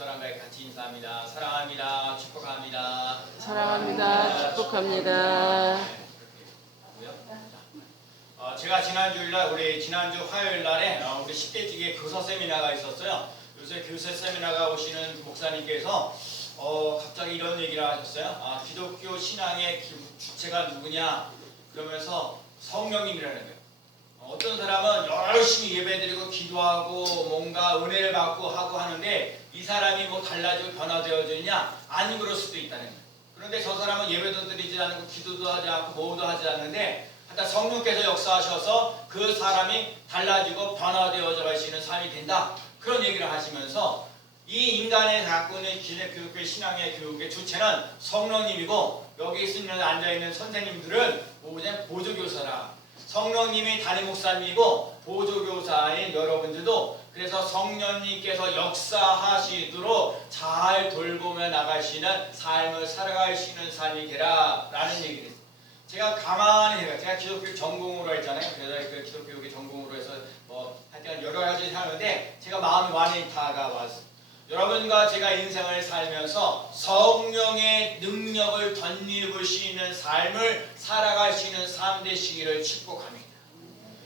사람과 같이 인사합니다. 사랑합니다. 축복합니다. 사랑합니다. 축복합니다. 제가 지난주 화요일 날에 우리 10대지기 교사 세미나가 있었어요. 요새 교사 세미나가 오시는 목사님께서 갑자기 이런 얘기를 하셨어요. 기독교 신앙의 주체가 누구냐? 그러면서 성령님이라는 거예요. 어떤 사람은 열심히 예배드리고 기도하고 뭔가 은혜를 받고 하고 하는데 이 사람이 뭐 달라지고 변화되어지느냐? 안 그럴 수도 있다는 거예요. 그런데 저 사람은 예배도 드리지 않고 기도도 하지 않고 뭐도 하지 않는데 하여튼 성령께서 역사하셔서 그 사람이 달라지고 변화되어져 가시는 삶이 된다. 그런 얘기를 하시면서 이 인간의 갖고 있는 기독교 신앙의 교육의 주체는 성령님이고 여기 앉아있는 선생님들은 그냥 보조교사라. 성령님이 담임 목사님이고 보조교사인 여러분들도 그래서 성령님께서 역사하시도록 잘 돌보며 나가시는 삶을 살아가시는 삶이 되라 라는 얘기를 했어요. 제가 가만히 해요. 제가 기독교 전공으로 했잖아요. 그래서 그 기독교육의 전공으로 해서 하여튼 여러 가지 하는데 제가 마음이 완전히 다가왔어요. 여러분과 제가 인생을 살면서 성령의 능력을 덧입을 수 있는 삶을 살아갈 수 있는 삶 되시기를 축복합니다.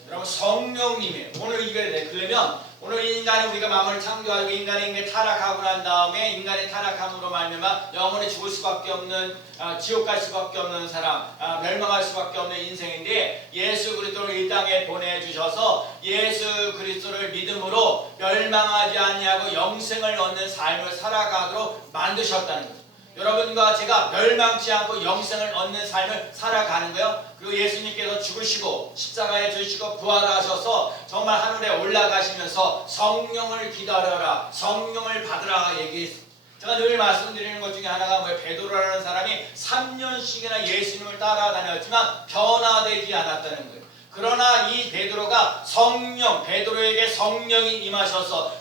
여러분 성령님이 오늘 이거를 그러면 오늘 인간이 우리가 마음을 창조하고 인간이 타락하고 난 다음에 인간의 타락함으로 말미암아 영원히 죽을 수밖에 없는 지옥 갈 수밖에 없는 사람 멸망할 수밖에 없는 인생인데 예수 그리스도를 이 땅에 보내주셔서 예수 그리스도를 믿음으로 멸망하지 아니하고 영생을 얻는 삶을 살아가도록 만드셨다는 거죠. 여러분과 제가 멸망치 않고 영생을 얻는 삶을 살아가는 거예요. 그리고 예수님께서 죽으시고 십자가에 죽으시고 부활하셔서 정말 하늘에 올라가시면서 성령을 기다려라 성령을 받으라 얘기했어요. 제가 늘 말씀드리는 것 중에 하나가 뭐예요? 베드로라는 사람이 3년씩이나 예수님을 따라다녔지만 변화되지 않았다는 거예요. 그러나 이 베드로가 베드로에게 성령이 임하셔서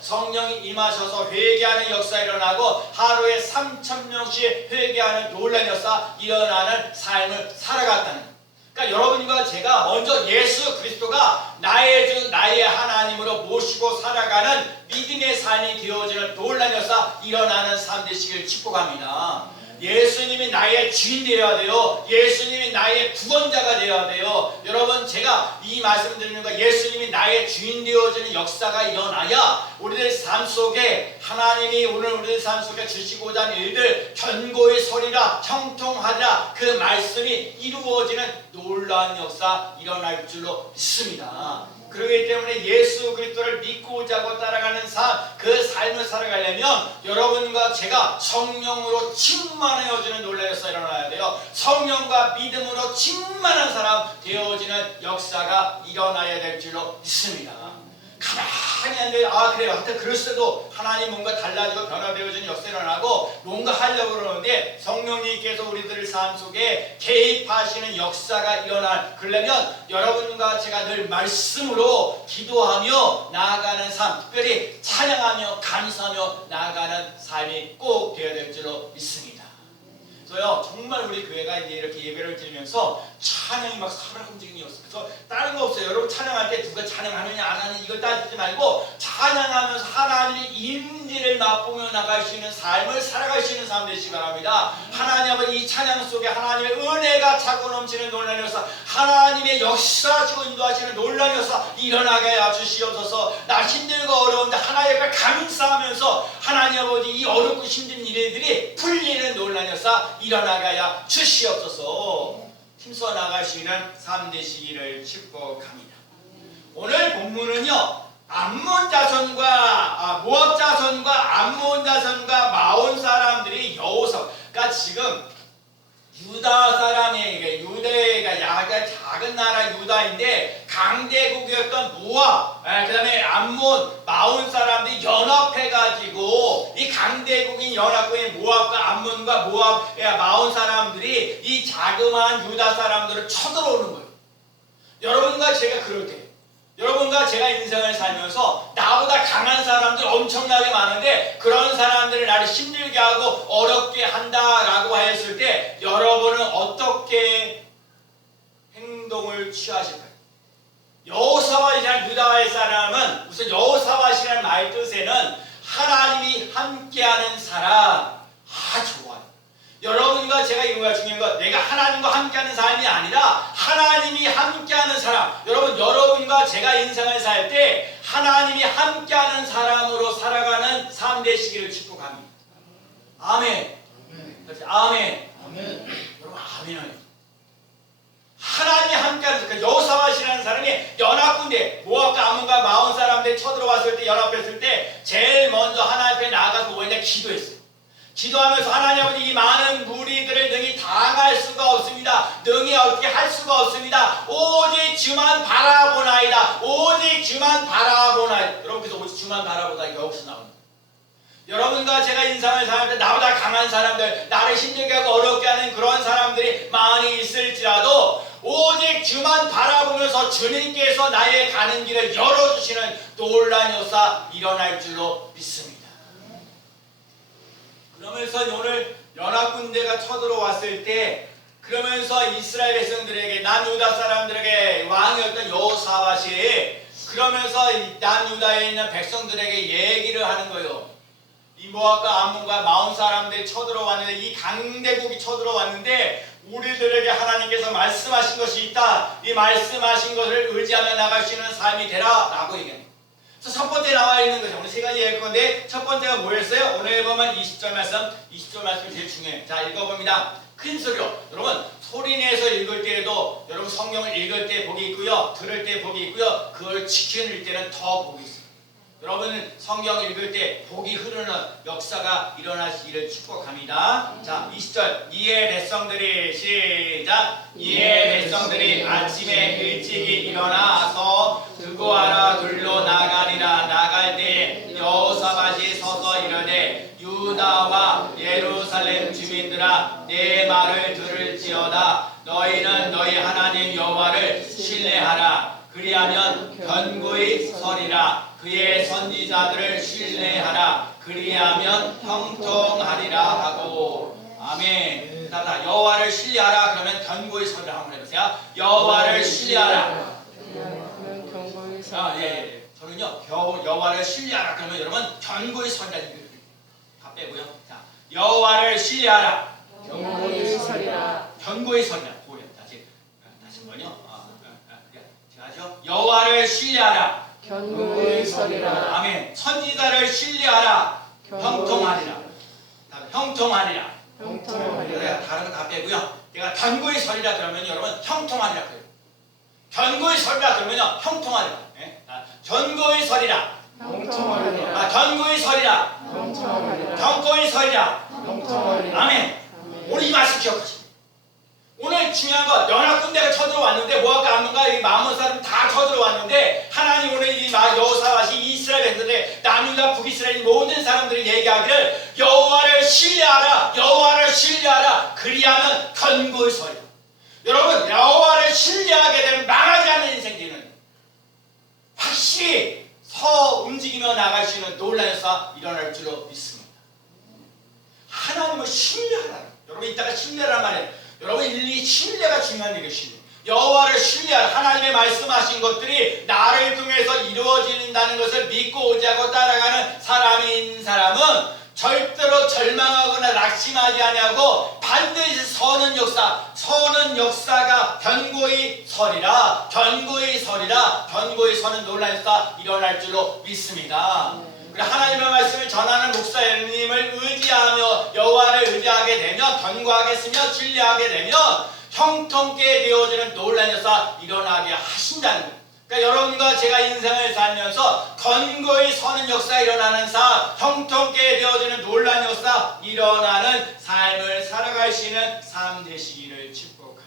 회개하는 역사가 일어나고 하루에 3,000명씩 회개하는 놀라운 역사 일어나는 삶을 살아갔다는 거예요. 그러니까 여러분과 제가 먼저 예수 그리스도가 나의 주 나의 하나님으로 모시고 살아가는 믿음의 삶이 되어지는 놀라운 역사 일어나는 삶 되시길 축복합니다. 예수님이 나의 주인 되어야 돼요. 예수님이 나의 구원자가 되어야 돼요. 여러분 제가 이 말씀 드리는 거 예수님이 나의 주인 되어지는 역사가 일어나야 우리들 삶 속에 하나님이 오늘 우리들 삶 속에 주시고자 하는 일들 견고히 서리라 형통하리라 그 말씀이 이루어지는 놀라운 역사 일어날 줄로 믿습니다. 그렇기 때문에 예수 그리스도를 믿고자 하고 따라가는 그 삶을 살아가려면 여러분과 제가 성령으로 충만해지는 놀라운 역사가 일어나야 돼요. 성령과 믿음으로 충만한 사람 되어지는 역사가 일어나야 될 줄로 믿습니다. 가만히 앉아 그래요. 하여튼 그럴수도 하나님 뭔가 달라지고 변화되어지는 역사가 일어나고 뭔가 하려고 그러는데 성령님께서 우리들의 삶 속에 개입하시는 역사가 그러려면 여러분과 제가 늘 말씀으로 기도하며 나아가는 삶 특별히 찬양하며 감사하며 나아가는 삶이 꼭 되어야 될 줄로 믿습니다. 그래서요 정말 우리 교회가 이제 이렇게 예배를 드리면서 찬양이 막 살아 움직이는 역사. 그래서 다른 거 없어요. 여러분 찬양할 때 누가 찬양하느냐 안 하느냐 이걸 따지지 말고 찬양하면서 하나님의 임재를 맛보며 나갈 수 있는 삶을 살아갈 수 있는 삶 되시기 바랍니다. 하나님은 이 찬양 속에 하나님의 은혜가 차고 넘치는 놀라운 역사 하나님의 역사하시고 인도하시는 놀라운 역사 일어나게 해 주시옵소서. 나 힘들고 어려운데 하나님 앞에 감사하면서 하나님 아버지 이 어렵고 힘든 일들이 풀리는 놀라운 역사 일어나게 하여 주시옵소서. 힘써 나갈 수 있는 삶 되시기를 축복합니다. 오늘 본문은요 암몬 자손과 모압 자손과 암몬 자손과 마온 사람들이 여호사 그러니까 지금 유다 사람에게 유대가 약간 작은 나라 유다인데 강대국이었던 모압 그 다음에 암몬 마온 사람들이 연합해가지고 이 강대국인 연합국인 모압과 암몬과 모압 마온 사람들이 이 자그마한 유다 사람들을 쳐들어오는 거예요. 여러분과 제가 그럴 때 여러분과 제가 인생을 살면서 나보다 강한 사람들 엄청나게 많은데 그런 사람들을 나를 힘들게 하고 어렵게 한다라고 했을 때 여러분은 어떻게 행동을 취하실까요? 여호사밧이라는 유다의 사람은 우선 여호사밧이라는 말 뜻에는 하나님이 함께하는 사람. 좋아요. 여러분과 제가 이거가 중요한 건 내가 하나님과 함께하는 삶이 아니라 하나님이 함께하는 사람. 여러분과 제가 인생을 살 때 하나님이 함께하는 사람으로 살아가는 삶 되시기를 축복합니다. 아멘. 아멘. 여러분 아멘을. 하나님이 함께하는 여호사밧이라는 사람이 연합군대 모압과 암몬과 마온 사람들이 쳐들어왔을 때 연합했을 때 제일 먼저 하나님 앞에 나가서 뭐냐 기도했어요. 기도하면서 하나님 아버지 이 많은 무리들을 능히 당할 수가 없습니다. 능히 어떻게 할 수가 없습니다. 오직 주만 바라보나이다. 오직 주만 바라보나이다. 여러분 그래서 오직 주만 바라보다 여기서 나옵니다. 여러분과 제가 인생을 살 때 나보다 강한 사람들, 나를 힘들게 하고 어렵게 하는 그런 사람들이 많이 있을지라도 오직 주만 바라보면서 주님께서 나의 가는 길을 열어주시는 놀라운 역사 일어날 줄로 믿습니다. 그러면서 오늘 연합군대가 쳐들어왔을 때 그러면서 이스라엘 백성들에게 남유다 사람들에게 왕이었던 여호사밧이 그러면서 남유다에 있는 백성들에게 얘기를 하는 거예요. 이 모압과 암몬과 마온 사람들이 쳐들어왔는데 이 강대국이 쳐들어왔는데 우리들에게 하나님께서 말씀하신 것이 있다. 이 말씀하신 것을 의지하며 나갈 수 있는 삶이 되라 라고 얘기합니다. 그래서 첫 번째 나와 있는 거죠. 오늘 세 가지 얘기할 건데 첫 번째가 뭐였어요? 오늘 보면 20절 말씀이 제일 중요해요. 자 읽어봅니다. 큰 소리로. 여러분 소리 내서 읽을 때에도 여러분 성경을 읽을 때 복이 있고요. 들을 때 복이 있고요. 그걸 지키는 때는 더 복이 있어요. 여러분은 성경 읽을 때 복이 흐르는 역사가 일어나시기를 축복합니다. 자 20절 이에 백성들이 시작 이에 백성들이 아침에 일찍이 일어나서 두고하라 둘로 나가리라. 나갈 때 여호사밧이 서서 이르되 유다와 예루살렘 주민들아 내 말을 들을지어다. 너희는 너희 하나님 여호와를 신뢰하라. 그리하면 견고히 서리라. 그의 선지자들을 신뢰하라. 그리하면 형통하리라 하고. 아멘. 따라 여호와를 신뢰하라. 그러면 견고히 서리라. 한번 해보세요. 여호와를 신뢰하라. 견고히 예. 저는요 여호와를 신뢰하라. 그러면 여러분 견고히 서리라. 다 빼고요. 자 여호와를 신뢰하라. 견고히 서리라. 견고히 서리라. 고요. 다시 한번요. 여호와를 신뢰하라. 견고히 서리라. 아멘. 선지자를 신뢰하라. 형통하리라. 형통하리라. 형통하리라. 다른 거 다 빼고요. 내가 견고히 서리라 그러면 여러분 형통하리라 그래요. 견고히 서리라 그러면요 형통하리라. 예? 견고히 서리라. 형통하리라. 견고히 서리라. 형통하리라. 견고히 서리라. 형통하리라. 아멘. 오늘 이 말씀 기억하십시오. 오늘 중요한 건 연합군대가 쳐들어왔는데 모압과 암몬과 이 마몬 사람 다 쳐들어왔는데 하나님 오늘 이 여호사밧이 이스라엘 백성들 남유다 북이스라엘 모든 사람들이 얘기하기를 여호와를 신뢰하라. 여호와를 신뢰하라. 그리하면 견고히 서리라. 여러분 여호와를 신뢰하게 되면 망하지 않는 인생 되는 확실히 움직이며 나갈 수 있는 놀라운 역사 일어날 줄로 믿습니다. 하나님을 신뢰하라. 여러분 이따가 신뢰란 말이에요. 여러분 이 신뢰가 중요한 일이에요. 신뢰. 여호와를 신뢰하라. 하나님의 말씀하신 것들이 나를 통해서 이루어진다는 것을 믿고 의지하고 따라가는 사람인 사람은 절대로 절망하거나 낙심하지 아니하고 반드시 서는 역사가 견고히 서리라. 견고히 서리라. 견고히 서는 놀라운 역사 일어날 줄로 믿습니다. 하나님의 말씀을 전하는 목사님을 의지하며 여호와를 의지하게 되면 견고하게 쓰며 신뢰하게 되면 형통케 되어지는 놀라운 역사 일어나게 하신다는 거예요. 그러니까 여러분과 제가 인생을 살면서 견고히 서는 역사 일어나는 형통케 되어지는 놀라운 역사 일어나는 삶을 살아갈 수 있는 삶 되시기를 축복합니다.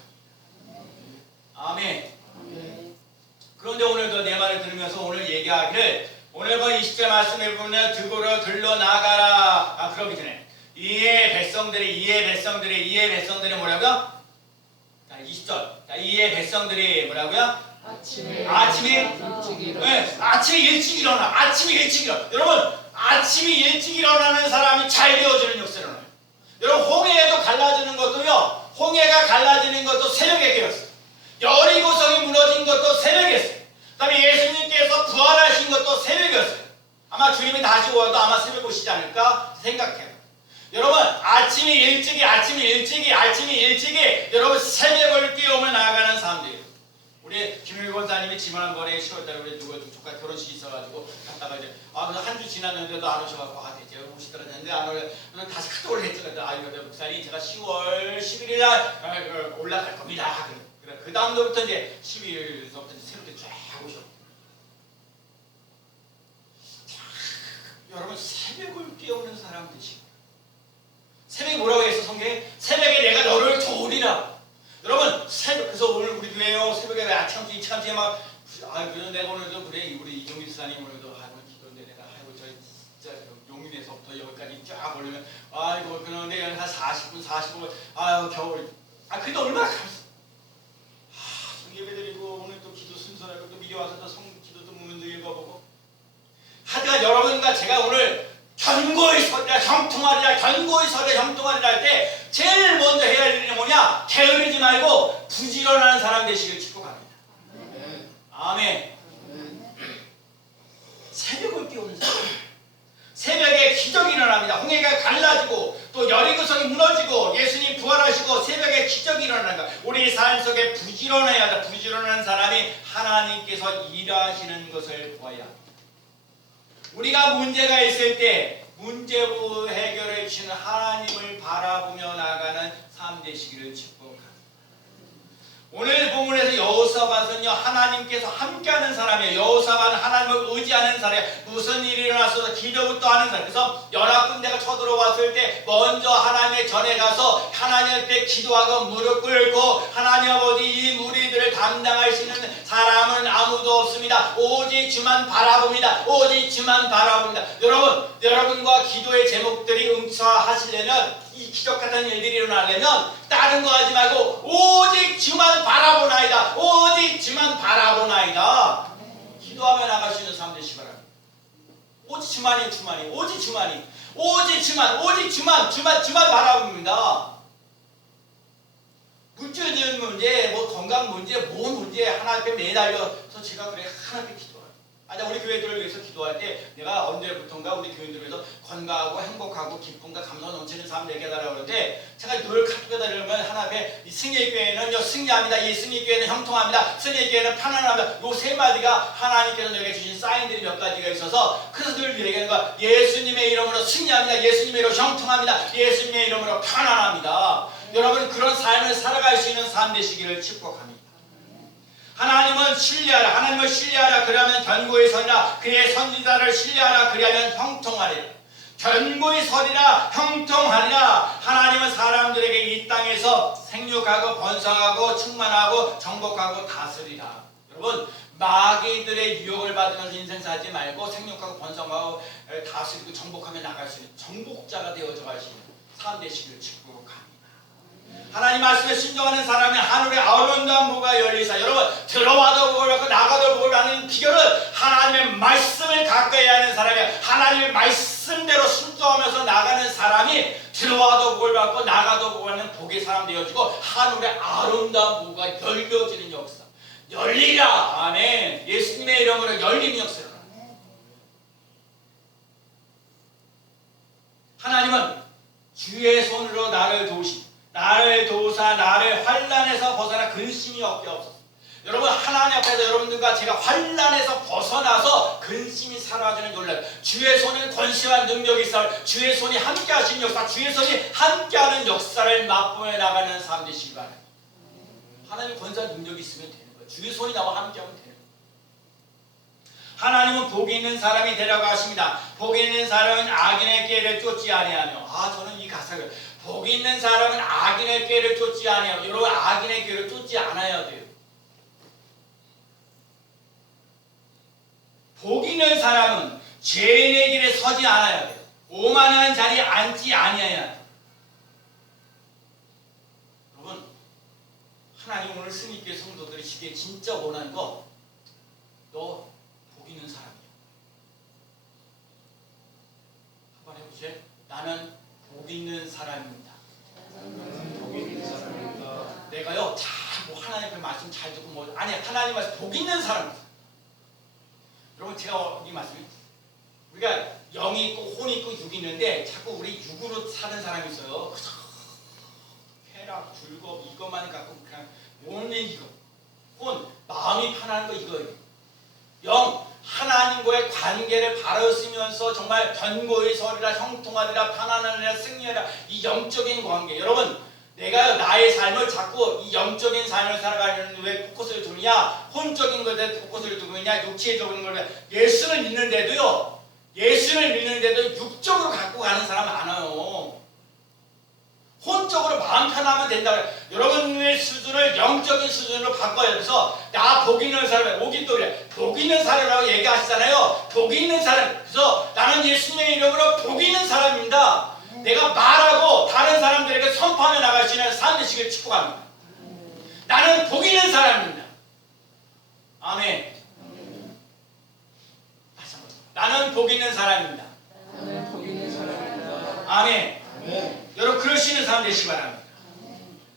아멘. 그런데 오늘도 내 말을 들으면서 오늘 얘기하기를 오늘 20절 말씀에 보면 두고로 들러 나가라. 그러기 전에 이에 백성들이 뭐라고요? 자 20절. 이에 백성들이 뭐라고요? 아침에 일찍 일어나. 여러분 아침에 일찍 일어나는 사람이 잘 되어지는 역사를 일어나요. 여러분 홍해에도 갈라지는 것도요. 홍해가 갈라지는 것도 새벽에 깨었어요. 여리고성이 무너진 것도 새벽이었어요. 그 다음에 예수님께서 부활하신 것도 새벽이었어요. 아마 주님이 다시 오어도 아마 새벽 오시지 않을까 생각해요. 여러분 아침이 일찍이 여러분 새벽을 깨우며 나아가는 사람들이에요. 우리 김일 권사님이 지난번에 10월달에 우리 누구 조카 결혼식이 있어가지고 갔다가 이제 그래서 한 주 지났는데도 안 오셔가지고 대체 오시더라 했는데 안 오래. 그래서 다시 카톡을 했죠. 이거 목사님 제가 10월 11일날 올라갈 겁니다. 그래 그 다음부터 이제 12일서부터 새롭게 쫙 오셨고. 여러분 새벽을 깨우는 사람 되시고. 새벽에 뭐라고 했어 성경에? 새벽에 내가 너를 도우리라. 여러분 새벽 그래서 오늘 우리 교회요 새벽에 아침에 막 그래서 내가 오늘도 그래 우리 이종민 수사님 오늘도 기도인데 내가 저 진짜 용민에서부터 여기까지 쫙 오려면 이거 그런데 한 40분 45분 겨울 그래도 얼마나 감사. 예배 드리고 오늘 또 기도 순서라고 또 미리 와서 또 성기도도 문도 읽어보고 하여간 여러분과 제가 오늘 견고히 서리라 형통하리라 할 때 제일 먼저 해야 할 일이 뭐냐? 게으르지 말고 부지런한 사람 되시길 축복합니다. 아멘. 새벽을 깨우는 사람. 새벽에 기적이 일어납니다. 홍해가 갈라지고 또 여리고성이 무너지고 예수님 부활하시고 새벽에 기적이 일어나는 것. 우리 삶 속에 부지런해야 한다. 부지런한 사람이 하나님께서 일하시는 것을 보아야 합니다. 우리가 문제가 있을 때 문제부 해결해 주시는 하나님을 바라보며 나가는 삶 되시기를 축복합니다. 오늘 본문에서 여호사밧은요 하나님께서 함께하는 사람이에요. 여호사밧은 하나님을 의지하는 사람이에요. 무슨 일이 일어났어도 기도부터 하는 사람. 그래서 연합군대가 쳐들어왔을 때 먼저 하나님의 전에 가서 하나님 앞에 기도하고 무릎 꿇고 하나님 아버지 이 무리들을 담당할 수 있는 사람은 아무도 없습니다. 오직 주만 바라봅니다. 여러분과 기도의 제목들이 응처하시려면 이 기적 같은 일들이 일어나려면 다른 거 하지 말고 오직 주만 바라보나이다. 기도하며 나갈 수 있는 사람 되시기 바랍니다. 오직 주만 바라봅니다. 물질적인 문제, 건강 문제, 뭔 문제 하나 앞에 매달려서 제가 그래 하나님께 기도해요. 우리 교회들을 위해서 기도할 때 내가 언제부턴가 우리 교회들을 위해서 건강하고 행복하고 기쁨과 감사 넘치는 삶 되게 해달라고 그러는데 제가 늘 카톡에 달려면 하나 앞에 이 승리교회는요 승리합니다. 이 승리교회는 형통합니다. 승리교회는 편안합니다. 요 세 마디가 하나님께서 내게 주신 사인들이 몇 가지가 있어서 그래서 늘 얘기하는 거야. 예수님의 이름으로 승리합니다. 예수님의 이름으로 형통합니다. 예수님의 이름으로 편안합니다. 여러분 그런 삶을 살아갈 수 있는 삶 되시기를 축복합니다. 하나님을 신뢰하라. 그러면 견고히 서리라. 그의 선지자를 신뢰하라. 그리하면 형통하리라. 견고히 서리라. 형통하리라. 하나님은 사람들에게 이 땅에서 생육하고 번성하고 충만하고 정복하고 다스리라. 여러분 마귀들의 유혹을 받으면서 인생 살지 말고 생육하고 번성하고 다스리고 정복하며 나갈 수 있는 정복자가 되어져 가시는 삶 되시기를 축복합니다. 하나님 말씀에 순종하는 사람이 하늘의 아름다운 무가 열리사. 여러분 들어와도 복을 받고 나가도 복을 받는 비결은 하나님의 말씀을 가까이 하는 사람이에요. 하나님의 말씀대로 순종하면서 나가는 사람이 들어와도 복을 받고 나가도 복을 받는 복의 사람 되어지고 하늘의 아름다운 무가 열려지는 역사. 열리라. 아멘. 예수님의 이름으로 열리는 역사. 하나님은 주의 손으로 나를 도우사 나를 환난에서 벗어나 근심이 없게 하옵소서. 여러분 하나님 앞에서 여러분들과 제가 환난에서 벗어나서 근심이 사라지는 놀라요. 주의 손은 권세한 능력이 있어. 주의 손이 함께 하시는 역사, 주의 손이 함께하는 역사를 맛보며 나가는 삶 되시기 바랍니다. 하나님 권세한 능력이 있으면 되는 거예요. 주의 손이 나와 함께하면 되는 거예요. 하나님은 복 있는 사람이 되라고 하십니다. 복 있는 사람은 악인의 꾀를 쫓지 아니하며. 저는 이 가사를 복 있는 사람은 악인의 꾀를 쫓지 아니하며. 여러분 악인의 꾀를 쫓지 않아야 돼요. 복 있는 사람은 죄인의 길에 서지 않아야 돼요. 오만한 자리에 앉지 아니해야 돼요. 여러분 하나님 오늘 승리교회 성도들이 지게 진짜 원하는 거 너 복 있는 사람이야. 한번 해보세요. 나는 복 있는 사람입니다. 내가요 뭐 하나님 그 말씀 잘 듣고 아니 하나님 말씀 복 있는 사람입니다. 여러분 제가 이 말씀 우리가 영이 있고 혼이 있고 육이 있는데 자꾸 우리 육으로 사는 사람이 있어요. 그저 쾌락, 즐거움 이것만 갖고 그냥 못 이거. 혼, 마음이 편한 거 이거예요. 영, 하나님과의 관계를 바로 쓰면서 정말 견고히 서리라 형통하리라 편안하리라 승리하리라 이 영적인 관계. 여러분 내가 나의 삶을 자꾸 이 영적인 삶을 살아가려는 왜 포커스를 두느냐, 혼적인 것에 포커스를 두고 있냐, 육체적인 것에 예수를 믿는데도요, 예수를 믿는데도 육적으로 갖고 가는 사람 많아요. 혼적으로 마음 편하면 된다. 여러분의 수준을 영적인 수준으로 바꿔야 돼서 나 복 있는 사람, 복이 또 그래. 복 있는 사람이라고 얘기하시잖아요. 복 있는 사람. 그래서 나는 예수님의 이름으로 복 있는 사람입니다. 내가 말하고 다른 사람들에게 선포하며 나갈 수 있는 삶 되시길 축복합니다. 나는 복 있는 사람입니다. 아멘. 다시 한번. 나는 복 있는 사람입니다. 나는 복 있는 사람입니다. 아멘. 아멘. 여러분 그러시는 사람 되시기 바랍니다.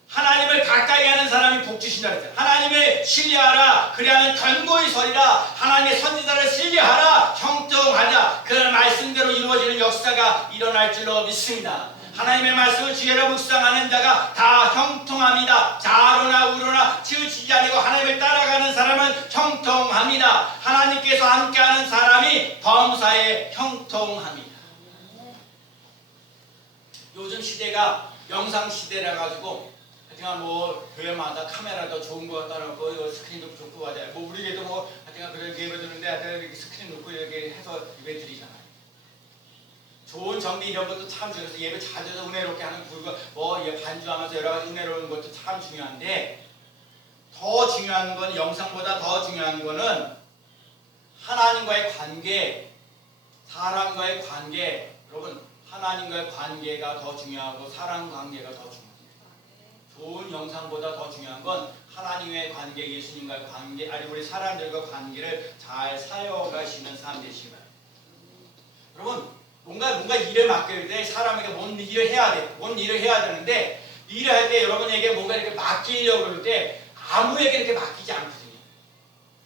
하나님을 가까이 하는 사람이 복 주신다 그랬어요. 하나님을 신뢰하라. 그리하면 견고히 서리라. 하나님의 선지자를 신뢰하라. 형통하자. 그 말씀대로 이루어지는 역사가 일어날 줄로 믿습니다. 하나님의 말씀을 지혜로 묵상하는 자가 다 형통합니다. 좌로나 우로나 치우치지 아니고 하나님을 따라가는 사람은 형통합니다. 하나님께서 함께하는 사람이 범사에 형통합니다. 요즘 시대가 영상 시대라 가지고 하여튼간 뭐 교회마다 카메라도 좋은 거 따놓고 이거 스크린도 좋고 하자. 뭐 우리에도 뭐 하여튼간 그런 예배 드는데 하여튼 이렇게 스크린 놓고 이렇게 해서 예배 드리잖아요. 좋은 정비 이런 것도 참 중요해서 예배 자주 해서 은혜롭게 하는 불과 뭐 반주하면서 여러 가지 은혜로운 것도 참 중요한데 더 중요한 건 영상보다 더 중요한 거는 하나님과의 관계, 사람과의 관계. 여러분 하나님과의 관계가 더 중요하고 사람 관계가 더 중요합니다. 좋은 영상보다 더 중요한 건 하나님의 관계, 예수님과의 관계, 아니 우리 사람들과 관계를 잘 사용하시는 삶 되시기 바랍니다. 여러분 뭔가 일을 맡길 때 사람에게 뭔 일을 해야 돼. 뭔 일을 해야 되는데 일을 할 때 여러분에게 뭔가 이렇게 맡기려고 그럴 때 아무에게 이렇게 맡기지 않거든요.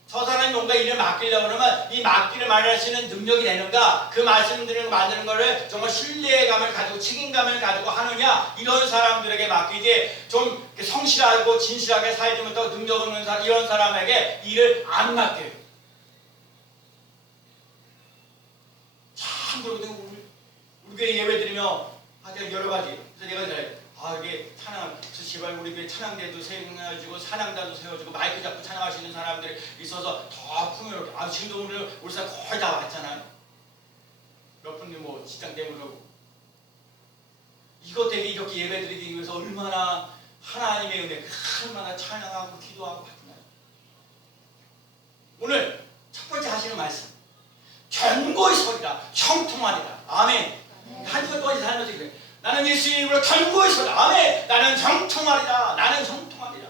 저 사람이 뭔가 일을 맡기려고 그러면 이 맡기를 말하시는 능력이 되는가, 그 말씀드리는 거 만드는 거를 정말 신뢰감을 가지고 책임감을 가지고 하느냐, 이런 사람들에게 맡기지 좀 성실하고 진실하게 살지 못하고 능력 없는 사람, 이런 사람에게 일을 안 맡겨요. 참 그러거든요. 우리 교회 예배 드리며 하여튼 여러 가지. 그래서 내가 이제 이게 찬양, 제발 우리 교회 찬양대도 세워주고 찬양단도 세워주고 마이크 잡고 찬양하시는 사람들이 있어서 더 풍요롭게. 지금도 오늘 우리 사람 거의 다 왔잖아요. 몇 분이 뭐 직장 때문에 그러고. 이것 때문에 이렇게 예배 드리기 위해서 얼마나 하나님의 은혜, 얼마나 찬양하고 기도하고 하잖아요. 오늘 첫 번째 하시는 말씀. 견고히 서리라, 형통하리라. 아멘. 한 번까지 살면서 그래. 나는 예수의 이름으로 견고히 서리라. 아멘. 나는 형통하리라. 나는 형통하리라.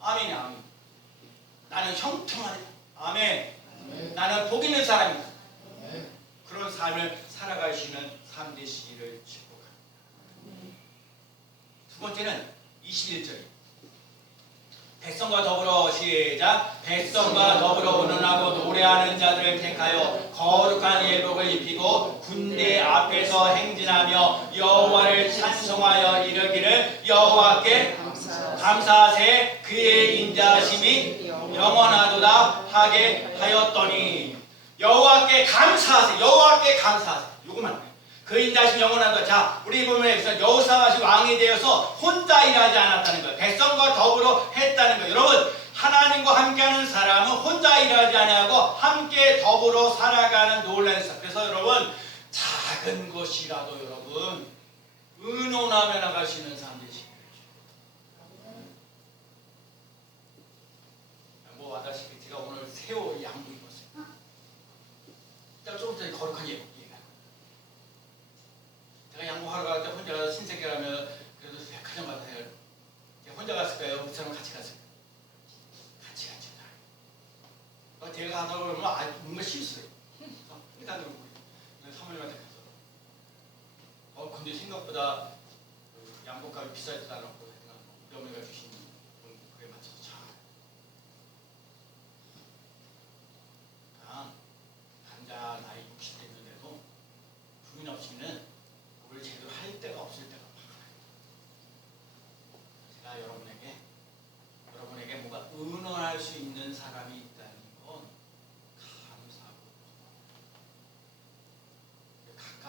아멘. 아멘. 나는 형통하리라. 아멘. 아멘. 나는 복 있는 사람이다. 아멘. 그런 삶을 살아가시는 삶 되시기를 축복합니다. 두 번째는 21절. 백성과 더불어 시작. 백성과 더불어 운운하고 노래하는 자들을 택하여 거룩한 예복을 입히고 군대 앞에서 행진하며 여호와를 찬송하여 이르기를 여호와께 감사하세 그의 인자하심이 영원하도다 하게 하였더니. 여호와께 감사하세. 여호와께 감사하세. 요것만. 그 인자하심 영원하다. 자, 우리 보면 여호사밧이 왕이 되어서 혼자 일하지 않았다는 거예요. 백성과 더불어 했다는 거예요. 여러분, 하나님과 함께하는 사람은 혼자 일하지 않고 함께 더불어 살아가는 놀라운 사. 그래서 여러분, 작은 것이라도 여러분 의논하며 나가시는 사람 되시길 바랍니다. 뭐 아다시피 제가 오늘 새우 양도 입었어요. 조금 전에 거룩한 예복. 제가 양보하러 갈 때 혼자 가서 신세계라면 그래도 백화점 가서 해요. 혼자 갔을까요? 그 사람 같이 갔을까요? 같이 갔죠. 제가 가다 보면 뭔가 실수해요. 일단 사모님한테 가서 근데 생각보다 양복값이 비싸지도 않았고 우리 어머니가 주신 그에 맞춰서 잘 그냥 간단하게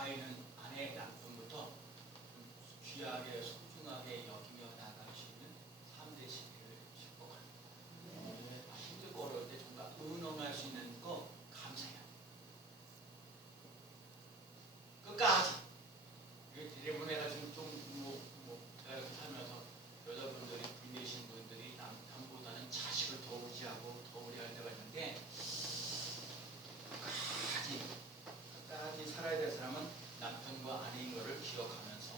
아이는 아내 남편부터 귀하게 소중하게 여기며 나갈 수 있는 3대 시기를 축복합니다. 힘들고 어려울 때 정말 의논할 수 있는 거 감사해요. 끝까지. 때문에 내가 지금 내가 이렇게 살면서 여자분들이 부인되신 분들이 남편보다는 자식을 더 의지하고 더 우려할 때가 있는데 끝까지 살아야 될 사람은 남편과 아내인 것을 기억하면서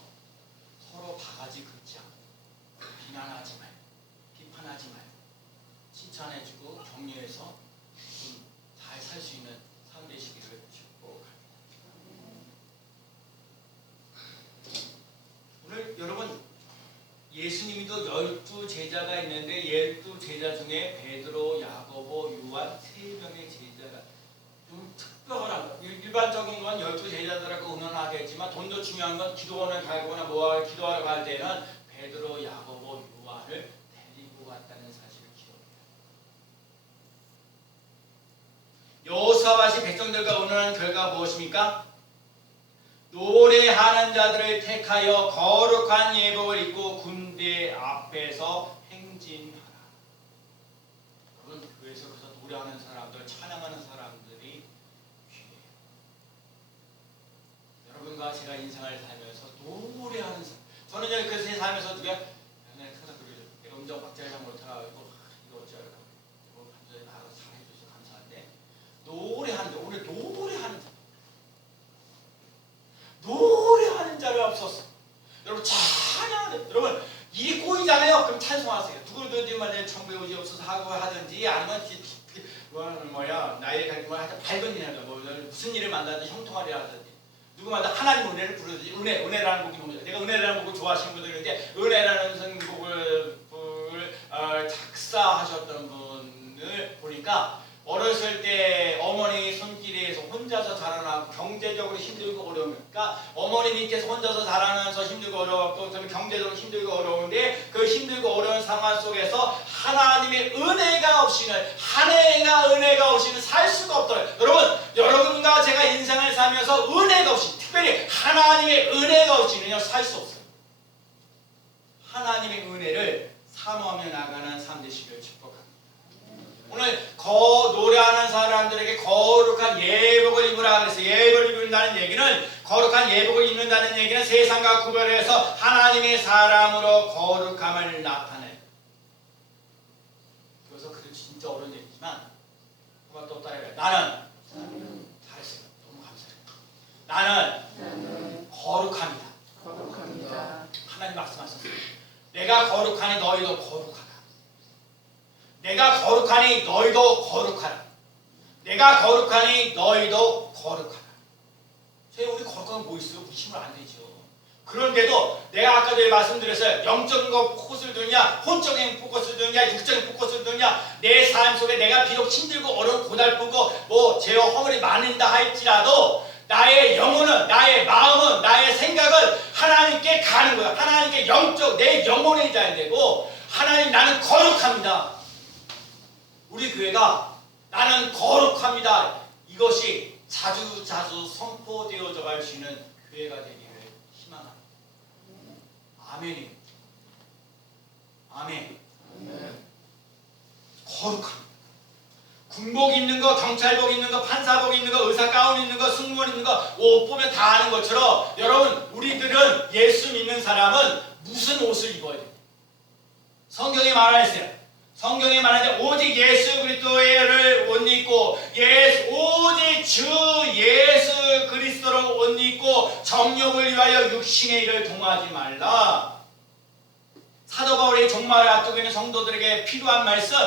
서로 바가지 긁지 않고 비난하지 말고 비판하지 말고 칭찬해주고 격려해서 잘 살 수 있는 삶 되시기를 축복합니다. 오늘 여러분 예수님도 12제자가 있는데 12제자 중에 베드로, 야고보, 요한 3명의 제자가 좀 특별한 거. 일반적인 건 12제자들하고 의논하겠지만 돈도 중요한 건 기도원을 가거나 기도하러 갈 때는 베드로, 야고보, 요한을 데리고 갔다는 사실을 기억해요. 여호수아와시 백성들과 의논한 결과가 무엇입니까? 노래하는 자들을 택하여 거룩한 예복을 입고 군대 앞에서 행진하라. 여러분 교회에서 그래서 노래하는 사람들, 찬양하는 사람들이 귀해요. 여러분과 제가 인생을 살면서 노래하는 사람. 저는 그 세 살면서 누가 옛날에 항상 그러죠. 내가 음정 박자를 잘 못해가지고 이거 어쩌라고 이거 감사히 나가 잘해줘서 감사한데 노래하는데 오늘 노래하는 자. 노래하는 자가 없었어. 여러분 찬양하는 여러분 일이 꼬이잖아요. 그럼 찬송하세요. 누구든지 만약에 정부에 오지 없어서 하고 하든지 아니면 나의 갈등을 하자 밝은 일이라든지 무슨 일을 만나든지 형통하려 하든지 누구마다 하나님 은혜를 부르든지 은혜라는 곡이 뭡니까? 내가 은혜라는 곡을 좋아하시는 분들인데 은혜라는 곡을 작사하셨던 분을 보니까 어렸을 때 어머니 손길에서 혼자서 자라나고 경제적으로 힘들고 어려우니까 어머니 밑에서 혼자서 자라면서 힘들고 어려웠고 그다음에 경제적으로 힘들고 어려운데 그 힘들고 어려운 상황 속에서 하나님의 은혜가 없이는 은혜가 없이는 살 수가 없더라고요. 여러분과 제가 인생을 살면서 은혜가 없이 특별히 하나님의 은혜가 없이는요 살 수 없어요. 하나님의 은혜를 사모하며 나가는 삶 되시길 축복합니다. 오늘 노래하는 사람들에게 거룩한 예복을 입으라 그랬어요. 예복을 입는다는 얘기는 거룩한 예복을 입는다는 얘기는 세상과 구별해서 하나님의 사람으로 거룩함을 나타내. 그래서 그게 진짜 어려운 얘기지만 한번 또 따라해요. 나는 잘했어요. 너무 감사해요. 나는 거룩합니다. 하나님 말씀하셨어요. 내가 거룩하니 너희도 거룩하다. 내가 거룩하니 너희도 거룩하라. 내가 거룩하니 너희도 거룩하라. 우리 거룩한 건 뭐 있어요? 무시면 안 되죠. 그런데도 내가 아까도 말씀드렸어요. 영적인 거 포커스를 두느냐, 혼적인 포커스를 두느냐, 육적인 포커스를 두느냐. 내 삶 속에 내가 비록 힘들고 어려운 고달프고 죄와 허물이 많은다 할지라도 나의 영혼은, 나의 마음은, 나의 생각은 하나님께 가는 거야. 하나님께 내 영혼의 자야 되고 하나님 나는 거룩합니다. 우리 교회가 나는 거룩합니다. 이것이 자주 선포되어져 갈 수 있는 교회가 되기를 희망합니다. 아멘입니다. 아멘. 거룩합니다. 군복 입는 거, 경찰복 입는 거, 판사복 입는 거, 의사 가운 입는 거, 승무원 입는 거, 옷 보면 다 아는 것처럼 여러분 우리들은 예수 믿는 사람은 무슨 옷을 입어야 돼요? 성경에 말하였어요. 성경에 말하는데 오직 예수 그리스도를 옷 입고 오직 주 예수 그리스도로 옷 입고 정욕을 위하여 육신의 일을 동하지 말라. 사도 바울의 종말을 앞두고 있는 성도들에게 필요한 말씀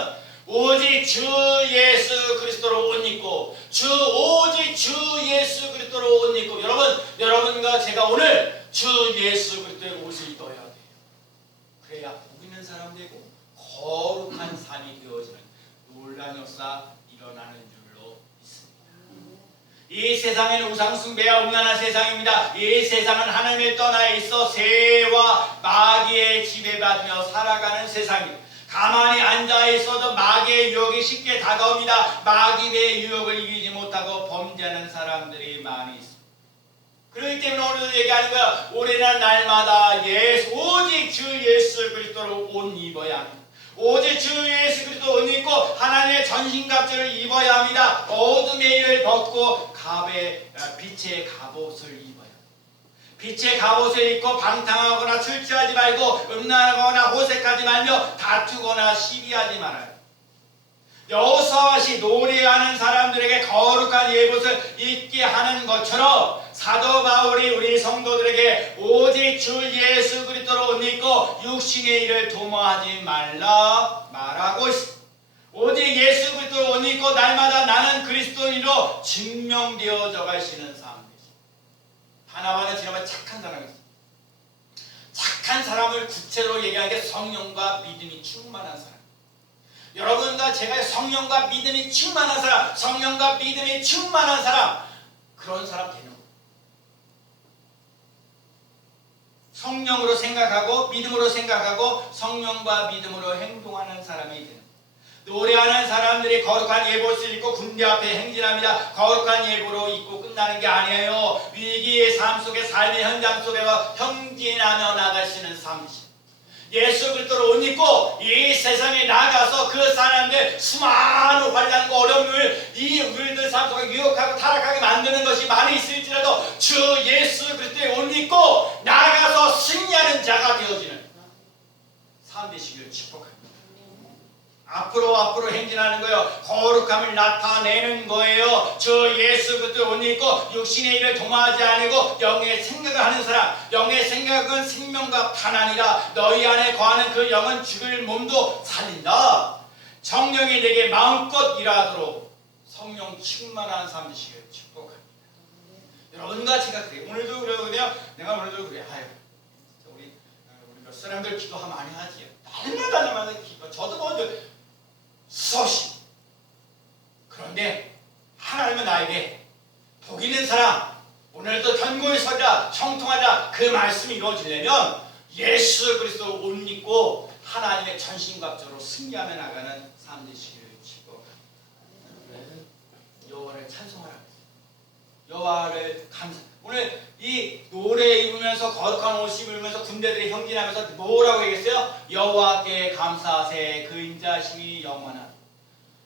오직 주 예수 그리스도로 옷 입고 오직 주 예수 그리스도로 옷 입고 여러분과 제가 오늘 주 예수 그리스도의 옷을 입어야 돼요. 그래야 복 있는 사람 되고 거룩한 삶이 되어지는 놀라운 역사 일어나는 줄로 믿습니다. 이 세상에는 우상숭배가 음란한 세상입니다. 이 세상은 하나님을 떠나 있어 새와 마귀의 지배받으며 살아가는 세상입니다. 가만히 앉아 있어도 마귀의 유혹이 쉽게 다가옵니다. 마귀의 유혹을 이기지 못하고 범죄하는 사람들이 많이 있습니다. 그렇기 때문에 오늘도 얘기하는 거야. 올해는 날마다 오직 주 예수 그리스도로 옷 입어야 합니다. 오직 주 예수 그리스도 옷 입고 하나님의 전신갑주를 입어야 합니다. 어둠의 일을 벗고 빛의 갑옷을 입어야 합니다. 빛의 갑옷을 입고 방탕하거나 술 취하지 말고 음란하거나 호색하지 말며 다투거나 시비하지 말아요. 여호사밧이 노래하는 사람들에게 거룩한 예봇을 입게 하는 것처럼 사도 바울이 우리 성도들에게 오직 주 예수 그리스도로 옷 입고 육신의 일을 도모하지 말라고 있습니다. 오직 예수 그리스도로 옷 입고 날마다 나는 그리스도인으로 증명되어져 가시는 사람들이죠. 하나만은 지나면 착한 사람이 있습니다. 착한 사람을 구체로 얘기하는 게 성령과 믿음이 충만한 사람. 여러분과 제가 성령과 믿음이 충만한 사람, 성령과 믿음이 충만한 사람, 그런 사람 되는 거예요. 성령으로 생각하고 믿음으로 생각하고 성령과 믿음으로 행동하는 사람이 되는 거예요. 노래하는 사람들이 거룩한 예봇을 입고 군대 앞에 행진합니다. 거룩한 예보로 입고 끝나는 게 아니에요. 위기의 삶 속에 삶의 현장 속에서 행진하며 나가시는 삶이죠. 예수 그리스도를 옷 입고 이 세상에 나가서 그 사람들 수많은 환난과 어려움을 이 우리들 삶 속에 유혹하고 타락하게 만드는 것이 많이 있을지라도 주 예수 그리스도의 옷 입고 나가서 승리하는 자가 되어지는 삶 되시기를 축복합니다. 앞으로 행진하는 거예요. 거룩함을 나타내는 거예요. 저 예수 그리스도 옷 입고 육신의 일을 도모하지 않고 영의 생각을 하는 사람. 영의 생각은 생명과 탄환이라 너희 안에 거하는 그 영은 죽을 몸도 살린다. 성령이 내게 마음껏 일하도록 성령 충만한 삶 되시기를 축복합니다. 여러분과 제가 그래요. 오늘도 그러거든요. 내가 오늘도 그래. 우리 몇 사람들 기도하 많이 하지요. 날마다 기도. 저도 먼저 수없이. 그런데 하나님은 나에게 복 있는 사람, 오늘도 견고히 서자, 형통하자, 그 말씀이 이루어지려면 예수 그리스도 옷 입고 하나님의 전신갑주로 승리하며 나가는 삶 되시기를 축복합니다. 여호와를 찬송하라. 여호와를 감사. 오늘 이 노래 입으면서 거룩한 옷 입으면서 군대들이 형진하면서 뭐라고 얘기했어요? 여호와께 감사하세. 그 인자심이 영원하다.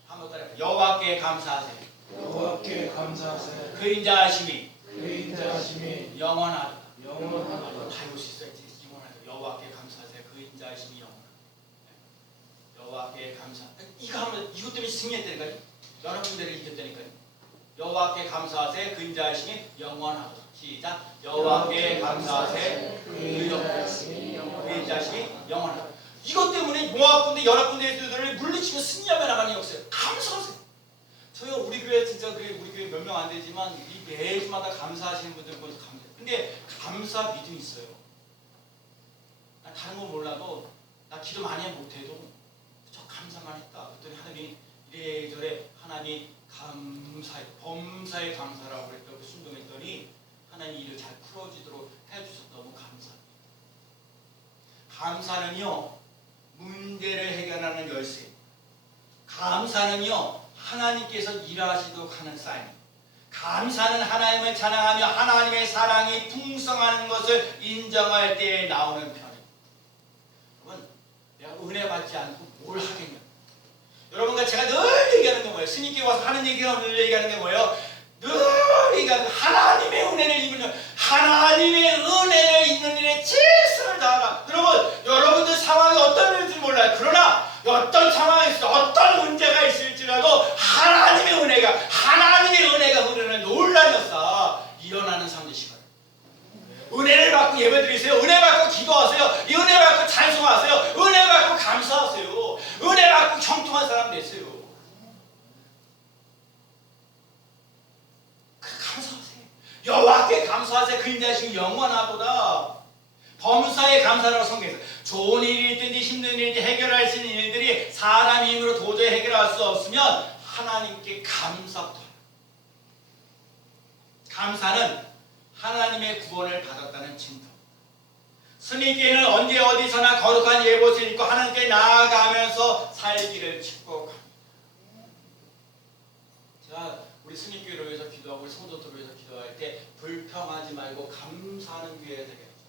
한번 따라. 여호와께 감사하세. 여호와께 감사하세. 그 인자심이 영원하다. 다 이룰 수 있어야지. 영원하다. 여호와께 감사하세. 그 인자심이 영원하다. 여호와께 감사. 이거 하면 이것 때문에 승리했다니까요. 여러 군대를 이겼다니까요. 여호와께 감사하세. 그 인자심이 영원하다. 시작. 여호와께 감사하세. 그 인자심이 영원하다. 이것 때문에 모압 군대, 연합 군대들을 물리치고 승리하며 나가는 역사예요. 감사하세요. 저요 우리 교회 진짜 우리 교회 몇 명 안 되지만 이 매주마다 감사하시는 분들 보면서 감사해요. 근데 감사 믿음이 있어요. 나 다른 건 몰라도 나 기도 많이 못해도 저 감사만 했다. 그랬더니 하나님이 이래저래 하나님이 감사해 범사에 감사라고 그랬다고 순종했더니 하나님이 일을 잘 풀어지도록 해주셔서 너무 감사합니다. 감사는요 문제를 해결하는 열쇠. 감사는요 하나님께서 일하시도록 하는 사인. 감사는 하나님을 찬양하며 하나님의 사랑이 풍성하는 것을 인정할 때에 나오는 편입니다. 여러분, 내가 은혜 받지 않고 뭘 하겠냐? 여러분과 제가 늘 얘기하는 게 뭐예요? 스님께 와서 하는 얘기가 늘 얘기하는 게 뭐예요? 늘 얘기하는 하나님의 은혜를 입는 하나님의 은혜를 입는 일에 최선을 다하라. 여러분들 상황이 어떤 일인지 몰라요. 그러나 어떤 상황에서 어떤 문제가 있을지라도 하나님의 은혜가 흐르는 놀라운 역사 일어나는 삶 되시거든요. 은혜를 받고 예배드리세요. 은혜 받고 기도하세요. 은혜 받고 찬송하세요. 은혜 받고 감사하세요. 은혜 받고 형통한 사람 되세요. 감사하세요. 여호와께 감사하세요. 그 인자심이 영원하도다. 범사에 감사라고 성경에서 좋은 일이든지 힘든 일이든지 해결할 수 있는 일들이 사람 힘으로 도저히 해결할 수 없으면 하나님께 감사부터 해요. 감사는 하나님의 구원을 받았다는 증거. 스님께는 언제 어디서나 거룩한 예봇을 입고 하나님께 나아가면서 살기를 축복합니다. 제가 우리 스님교회를 위해서 기도하고 우리 성도들을 위해서 기도할 때 불평하지 말고 감사하는 교회가 되게 하죠.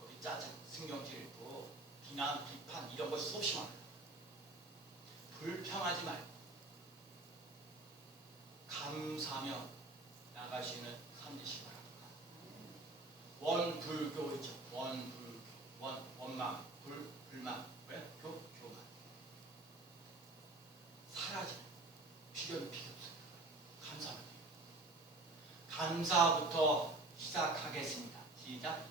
거기 짜증, 신경질도 비난, 비판 이런 거 수없이 많아요. 불평하지 말고 감사하며 나가시는 삶 되시기 바랍니다. 원불교이죠. 원불교. 원망, 불만. 왜? 교만. 사라지는 필요는 필요 없어요. 감사합니다. 감사부터 시작하겠습니다. 시작.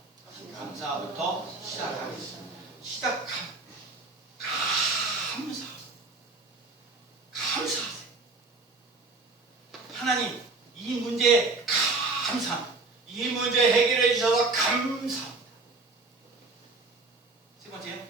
감사부터 시작하겠습니다. 감사하세요. 하나님, 이 문제에 감사합니다. 이 문제 해결해 주셔서 감사합니다. 세 번째요.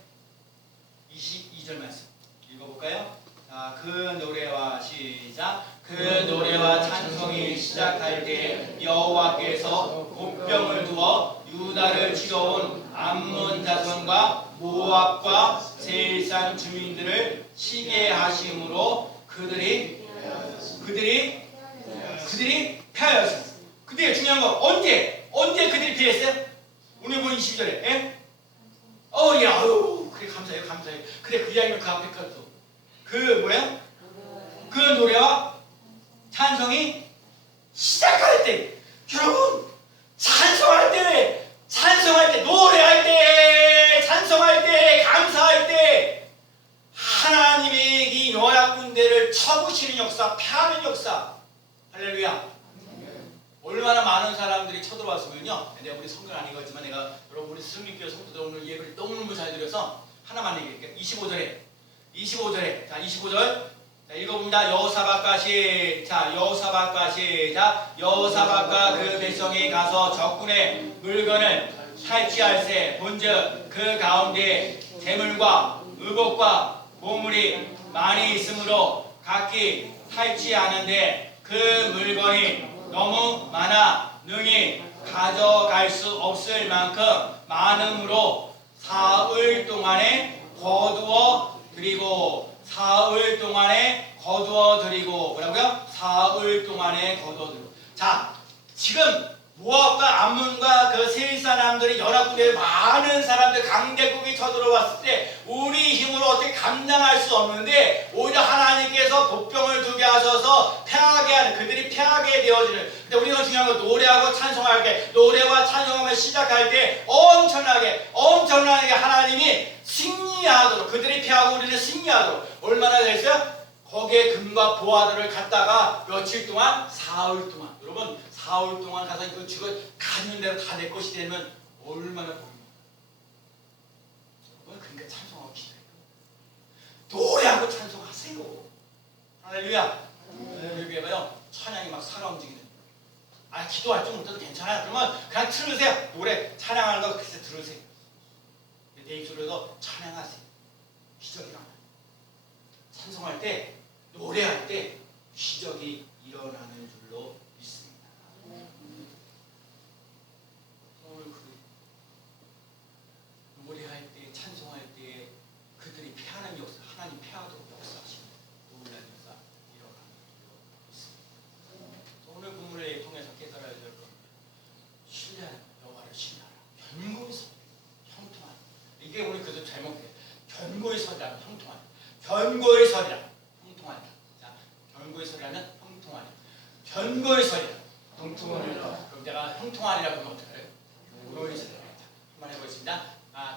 22절 말씀 읽어볼까요? 자, 그 노래와 시작. 그 노래와 찬송이 시작할 때 여호와께서 복병을 두어 유다를 치러온 암몬 자손과 모압과 세일산 주민들을 치게 하심으로 그들이 패하였습니다. 근데 중요한 거 언제 그들이 패했어요? 오늘 본 22절에 예? 그래 감사해요. 그래 그 이야기는 그 앞에 갔어. 그 뭐야? 그 노래와 찬송이 시작할 때 여러분 찬송할 때 노래할 때 찬송할 때 감사할 때 하나님의 이 연합 군대를 쳐부시는 역사, 패하는 역사. 할렐루야. 얼마나 많은 사람들이 쳐들어왔으면요. 내가 우리 성경 안 읽었지만 내가 여러분 우리 승리교회 성도들 오늘 예배를 너무너무 잘 드려서 하나만 얘기할게요. 25절에 자 25절 자, 읽어봅니다. 여호사밧과 시작. 여호사밧과 그 백성이 가서 적군의 물건을 탈취할세 본즉 그 가운데 재물과 의복과 보물이 많이 있으므로 각기 탈취하는데 그 물건이 너무 많아 능히 가져갈 수 없을 만큼 많음으로 사흘 동안에 거두어 드리고 뭐라고요? 사흘 동안에 거두어 드리고. 자, 지금 모압과 암몬과 그 세일 사람들이 연합군대에 많은 사람들 강대국이 쳐들어왔을 때 우리 힘으로 어떻게 감당할 수 없는데 오히려 하나님께서 복병을 두게 하셔서 패하게 하는 그들이 패하게 되어지는. 근데 우리가 중요한 건 노래하고 찬송할 때 노래와 찬송하며 시작할 때 엄청나게 하나님이 승리하도록 그들이 패하고 우리는 승리하도록 얼마나 됐어요? 거기에 금과 보화들을 갖다가 며칠 동안 사흘 동안 여러분 사흘 동안 가서 이거 가는 대로 다 내 것이 되면 얼마나 복입니까? 여러분 그러니까 찬송하고 기도해요. 노래하고 찬송하세요. 할렐루야. 여기 해봐요. 찬양이 막 살아 움직이는. 기도할 줄 못해도 괜찮아요. 그러면 그냥 틀으세요. 노래 찬양하는 거 그때 들으세요. 내 입술에서 찬양하세요. 기적이 일어나요. 찬송할 때 노래할 때 기적이 일어나는 줄로 믿습니다. 오늘 노래할 때 찬송할 때 그들이 패하는 역사 하나님 패하도록 역사하시는 놀라운 역사 일어나는 줄로 믿습니다. 오늘 본문을 통해서 깨달아야 될 겁니다. 신뢰하는 여호와를 신뢰하라. 견고히 서 형통하라. 이게 우리 그들 잘못해. 견고히 서리라 형통하라. 견고히 서리라 형통하리라. 자, 견고히 서리라는 형통하리라. 견고히 서리라 형통하리라. 그럼 내가 형통하리라 그러면 어떻게 해요? 견고히 서리라. 한번 해보겠습니다.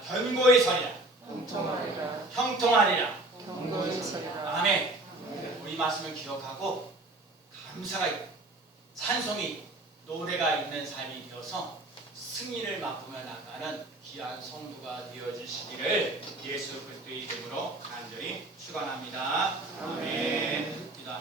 견고히 서리라 형통하리라. 견고히 서리라. 아멘. 우리 말씀을 기억하고 감사가 있고 찬송이 노래가 있는 삶이 되어서 승리를 맛보며 나가는 귀한 성도가 되어주시기를 예수 그리스도의 이름으로 간절히 축원합니다. 아멘. 기도합니다.